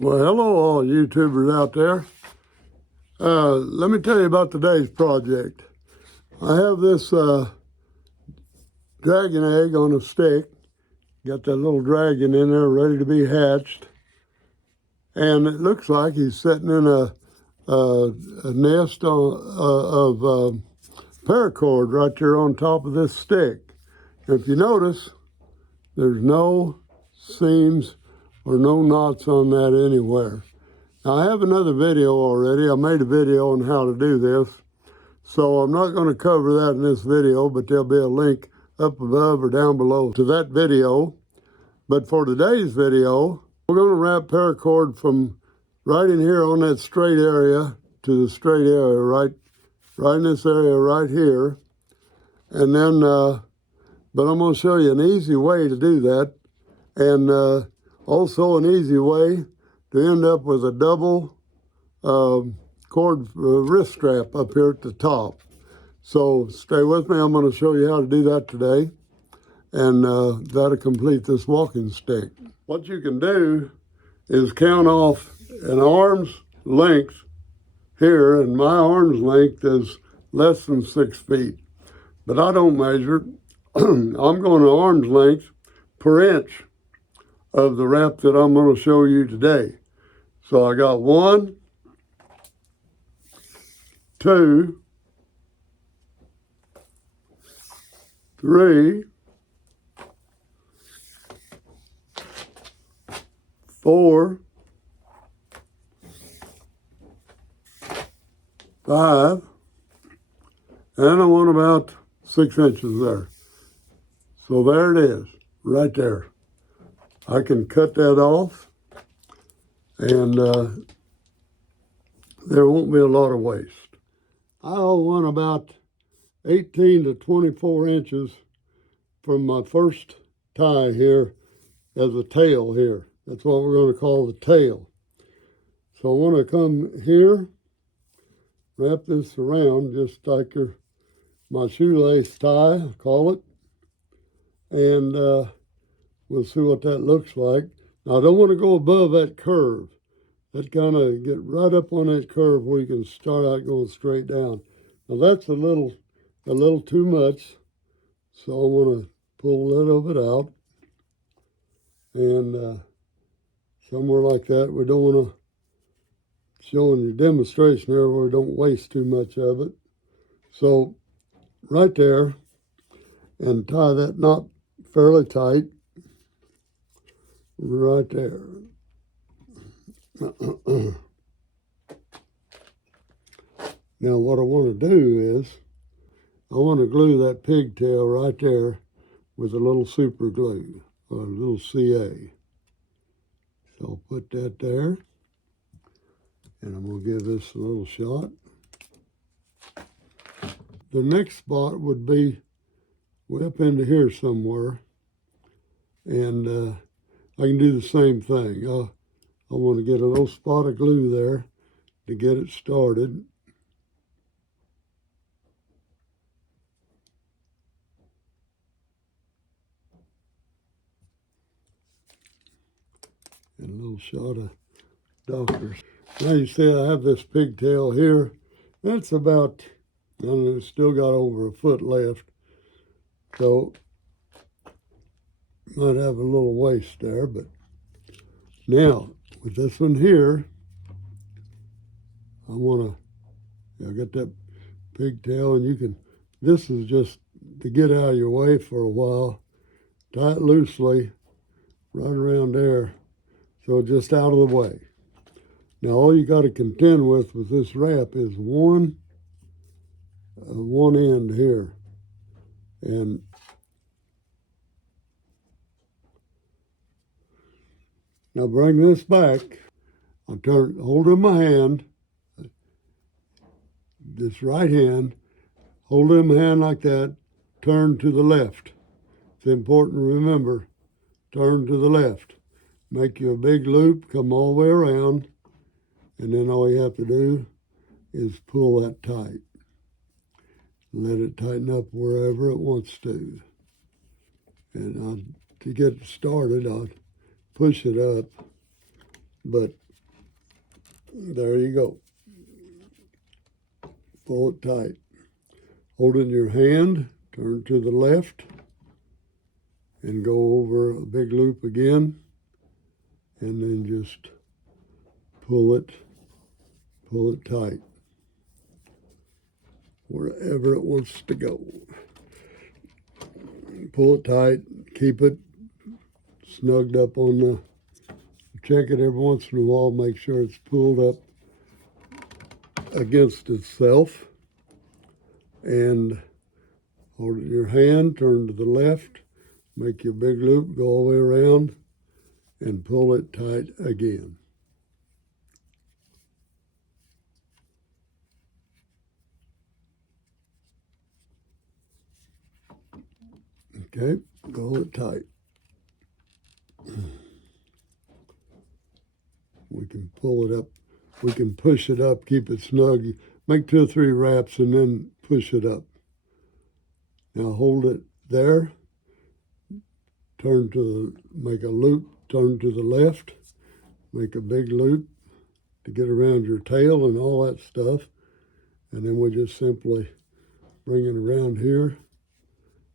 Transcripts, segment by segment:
Well, hello all YouTubers out there. Let me tell you about today's project. I have this dragon egg on a stick. Got that little dragon in there ready to be hatched. And it looks like he's sitting in a nest of paracord right there on top of this stick. If you notice, there's no seams or no knots on that anywhere. Now, I have another video already. I made a video on how to do this. So I'm not going to cover that in this video, but there'll be a link up above or down below to that video. But for today's video, we're going to wrap paracord from right in here on that straight area to the straight area, right in this area right here. And then, but I'm going to show you an easy way to do that. And also an easy way to end up with a double cord wrist strap up here at the top. So stay with me. I'm going to show you how to do that today. And that'll complete this walking stick. What you can do is count off an arm's length here, and my arm's length is less than 6 feet. But I don't measure. I'm going to arm's length per inch of the wrap that I'm going to show you today. So I got 1, 2, 3, 4, 5, and I want about 6 inches there. So there it is, right there. I can cut that off, and there won't be a lot of waste. I'll want about 18 to 24 inches from my first tie here as a tail here. That's what we're going to call the tail. So I want to come here, wrap this around just like my shoelace tie, I call it, and we'll see what that looks like. Now I don't want to go above that curve. That kind of get right up on that curve where you can start out going straight down. Now that's a little too much, so I want to pull that of it out. And somewhere like that, we don't want to show you a demonstration here where we don't waste too much of it. So right there, and tie that knot fairly tight, right there. Now what I want to do is, I want to glue that pigtail right there with a little super glue, or a little CA. So I'll put that there, and I'm going to give this a little shot. The next spot would be way up into here somewhere, and I can do the same thing. I want to get a little spot of glue there to get it started. And a little shot of Doctor's. Now you see I have this pigtail here. That's about, I don't know, it's still got over a foot left. So, might have a little waste there, but now, with this one here, I got that pigtail, and you can, this is just to get out of your way for a while. Tie it loosely right around there, so just out of the way. Now all you got to contend with this wrap is one end here, and now bring this back. I'll hold in my hand, this right hand, hold it in my hand like that, turn to the left. It's important to remember, turn to the left. Make you a big loop, come all the way around, and then all you have to do is pull that tight. Let it tighten up wherever it wants to. And to get started, I'll push it up, but There you go. Pull it tight. Hold it in your hand, turn to the left, and go over a big loop again, and then just pull it tight wherever it wants to go. Pull it tight, keep it snugged up on the, check it every once in a while, make sure it's pulled up against itself, and hold it in your hand, turn to the left, make your big loop, go all the way around, and pull it tight again. Okay, pull it tight. We can pull it up, we can push it up, keep it snug, make 2 or 3 wraps and then push it up. Now hold it there, make a loop, turn to the left, make a big loop to get around your tail and all that stuff. And then we just simply bring it around here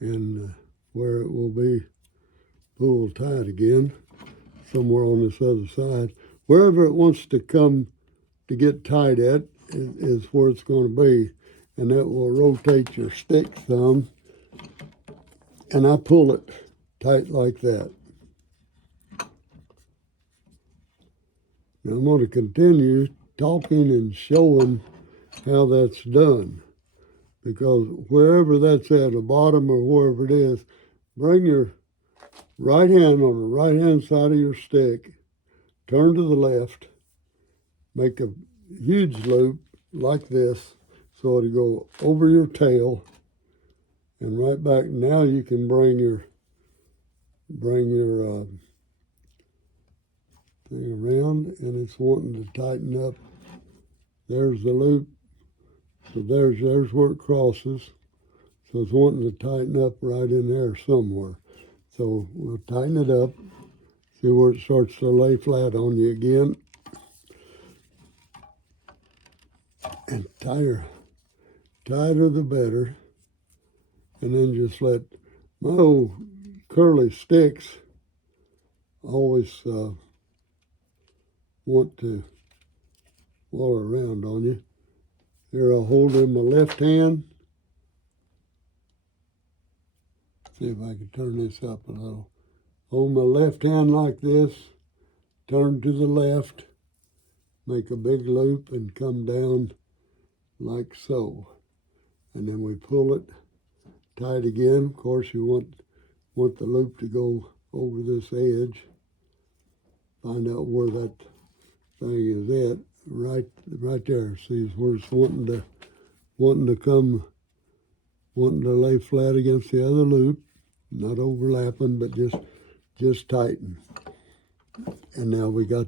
and where it will be pulled tight again, somewhere on this other side. Wherever it wants to come to get tight at is where it's going to be. And that will rotate your stick some. And I pull it tight like that. Now I'm going to continue talking and showing how that's done. Because wherever that's at, the bottom or wherever it is, bring your right hand on the right hand side of your stick, turn to the left, make a huge loop like this so it'll go over your tail and right back. Now you can bring your thing around, and it's wanting to tighten up. There's the loop. So there's where it crosses. So it's wanting to tighten up right in there somewhere. So we'll tighten it up. See where it starts to lay flat on you again. And tighter the better. And then just let my old curly sticks always want to walk around on you. Here I'll hold in my left hand. See if I can turn this up a little. Hold my left hand like this, turn to the left, make a big loop and come down like so. And then we pull it tight again. Of course you want the loop to go over this edge. Find out where that thing is at. Right there. See where it's wanting to lay flat against the other loop, not overlapping, but just tighten. And now we got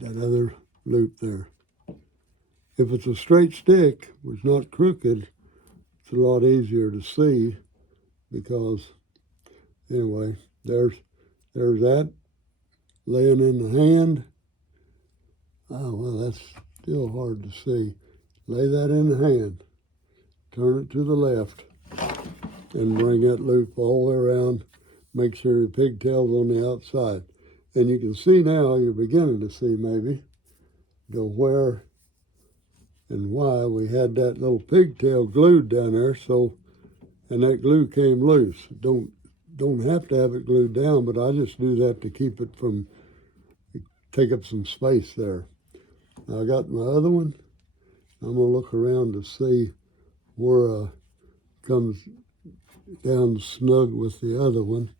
that other loop there. If it's a straight stick, it's not crooked, it's a lot easier to see because, anyway, there's that laying in the hand. Oh, well, that's still hard to see. Lay that in the hand, turn it to the left, and bring that loop all the way around. Make sure your pigtail's on the outside. And you can see now, you're beginning to see maybe, where and why we had that little pigtail glued down there. So, and that glue came loose. Don't have to have it glued down, but I just do that to keep it from, take up some space there. Now I got my other one. I'm gonna look around to see where comes down snug with the other one,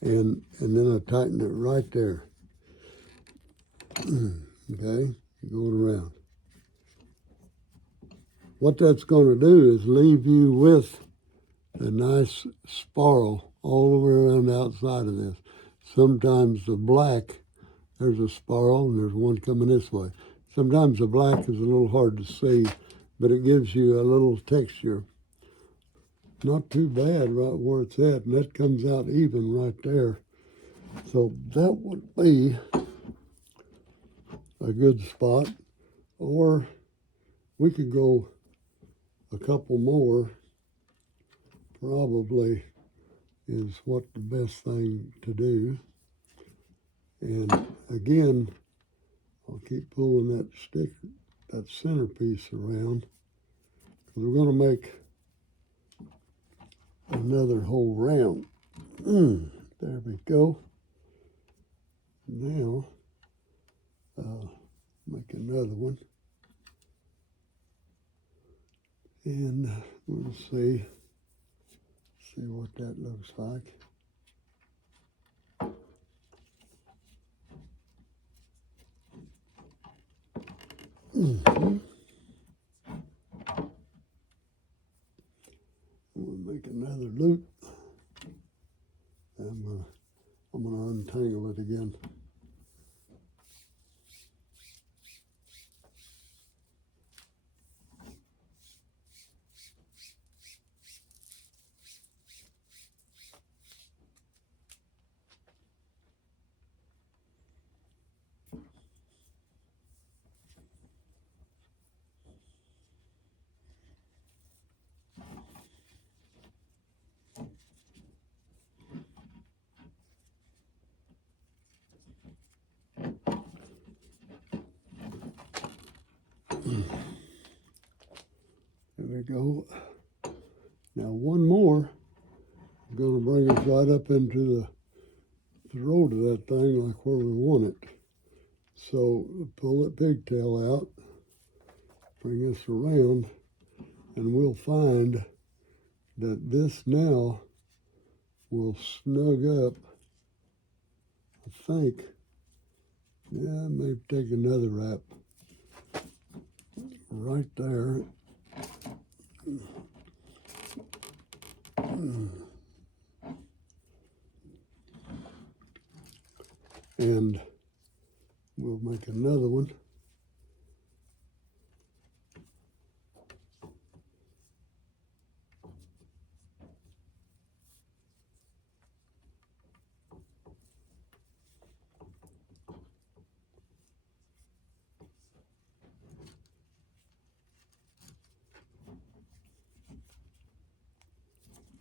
and then I tighten it right there. Okay, going around. What that's going to do is leave you with a nice spiral all the way around the outside of this. Sometimes the black, there's a spiral and there's one coming this way. Sometimes the black is a little hard to see, but it gives you a little texture. Not too bad right where it's at, and that comes out even right there. So that would be a good spot. or we could go a couple more, probably is what the best thing to do. And again, I'll keep pulling that stick, that centerpiece around, because we're going to make another whole round. There we go. Now, make another one. And we'll see what that looks like. We'll make another loop. I'm gonna untangle it again. There we go. Now one more. I'm going to bring us right up into the throat of that thing, like where we want it. So pull that pigtail out, bring this around, and we'll find that this now will snug up, I think. Yeah, maybe take another wrap right there. And we'll make another one.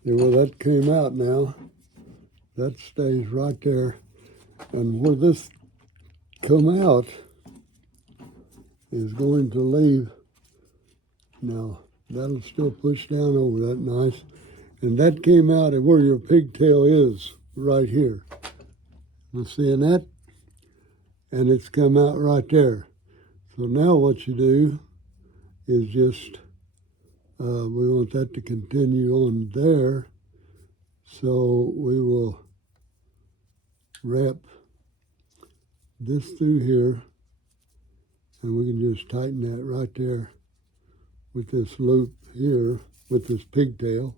Yeah, well, that came out now. That stays right there. And where this come out is going to leave. Now, that'll still push down over that nice. And that came out at where your pigtail is, right here. You seeing that? And it's come out right there. So now what you do is just, we want that to continue on there. So we will wrap this through here, and we can just tighten that right there with this loop here, with this pigtail,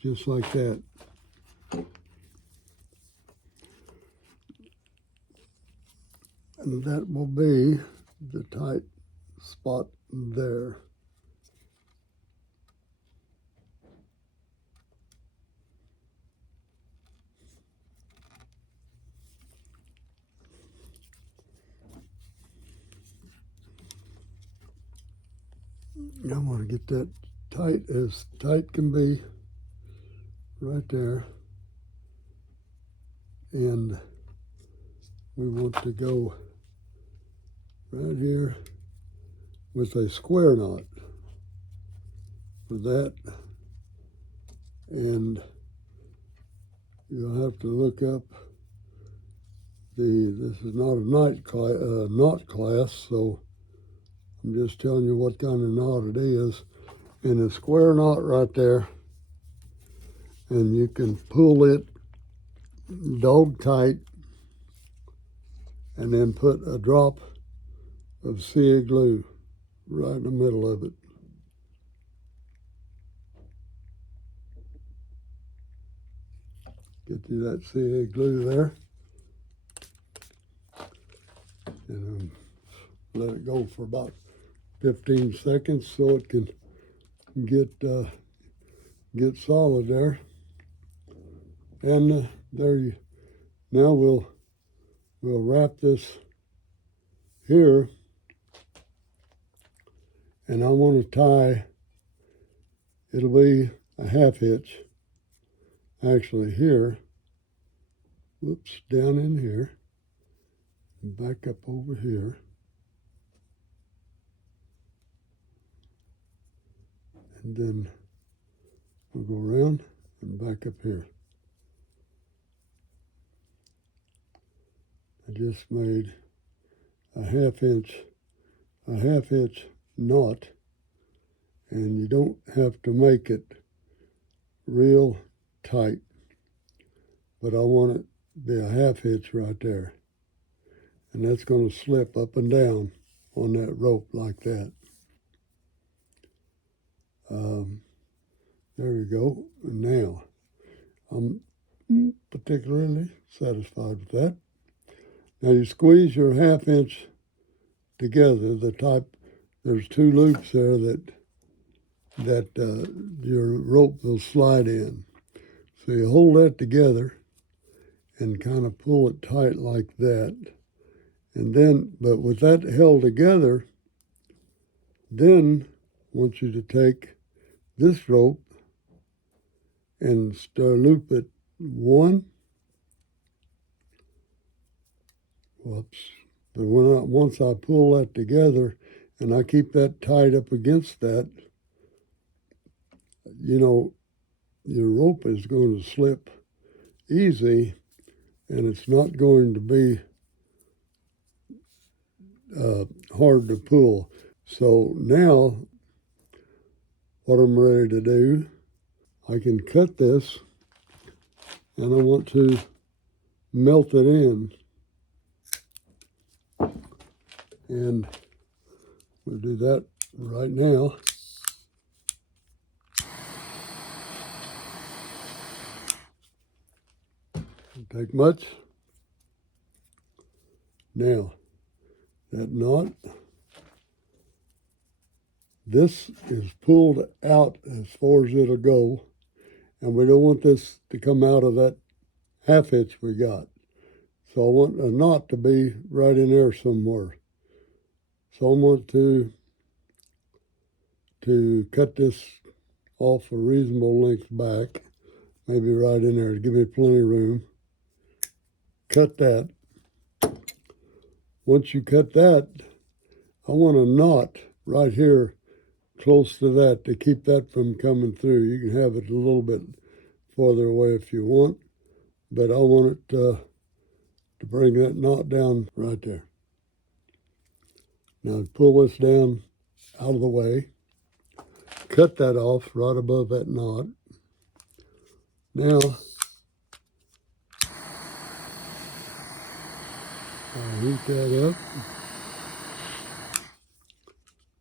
just like that. And that will be the tight spot there. I want to get that tight as tight can be right there. And we want to go right here with a square knot for that. And you'll have to look up this is not a knot class, so I'm just telling you what kind of knot it is. And a square knot right there, and you can pull it dog tight, and then put a drop of CA glue right in the middle of it. Get you that CA glue there, and let it go for about 15 seconds so it can get solid there. And there you. Now we'll wrap this here, and I want to tie, it'll be a half hitch, actually here, whoops, down in here, back up over here, and then we'll go around and back up here. I just made a half inch knot, and you don't have to make it real tight, but I want it to be a half hitch right there, and that's going to slip up and down on that rope like that. There we go. And now I'm particularly satisfied with that. Now you squeeze your half inch together, the type, there's two loops there that your rope will slide in. So you hold that together and kind of pull it tight like that. And then, but with that held together, then I want you to take this rope and loop it one. Whoops. But once I pull that together and I keep that tied up against that, you know, your rope is going to slip easy, and it's not going to be hard to pull. So now what I'm ready to do, I can cut this, and I want to melt it in. And we'll do that right now. Don't take much. Now, that knot, this is pulled out as far as it'll go, and we don't want this to come out of that half hitch we got. So I want a knot to be right in there somewhere. So I want to cut this off a reasonable length back, maybe right in there to give me plenty of room. Cut that. Once you cut that, I want a knot right here close to that to keep that from coming through. You can have it a little bit farther away if you want, but I want it to bring that knot down right there. Now pull this down out of the way, cut that off right above that knot. Now, I'll heat that up,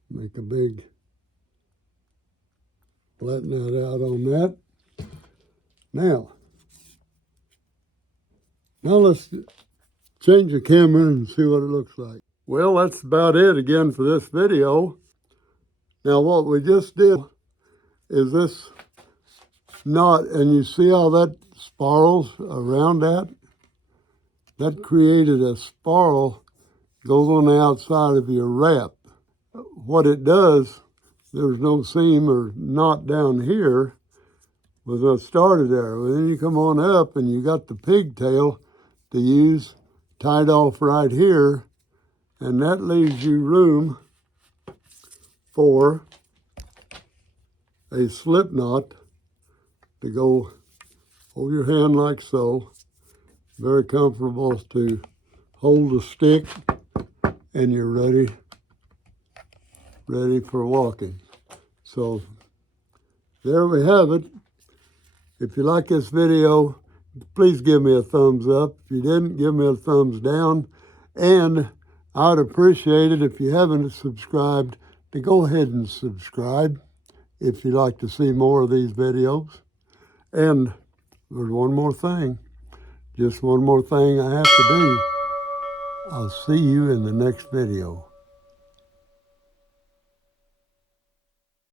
make a big, flatten that out on that. Now let's change the camera and see what it looks like. Well, that's about it again for this video. Now what we just did is this knot, and you see how that spirals around that? That created a spiral, goes on the outside of your wrap. What it does, there's no seam or knot down here, was I started there. Well, then you come on up and you got the pigtail to use, tied off right here, and that leaves you room for a slip knot to go over your hand like so. Very comfortable to hold the stick, and you're ready for walking. So there we have it. If you like this video, please give me a thumbs up. If you didn't, give me a thumbs down. And I'd appreciate it if you haven't subscribed to go ahead and subscribe if you'd like to see more of these videos. And there's one more thing. Just one more thing I have to do. I'll see you in the next video.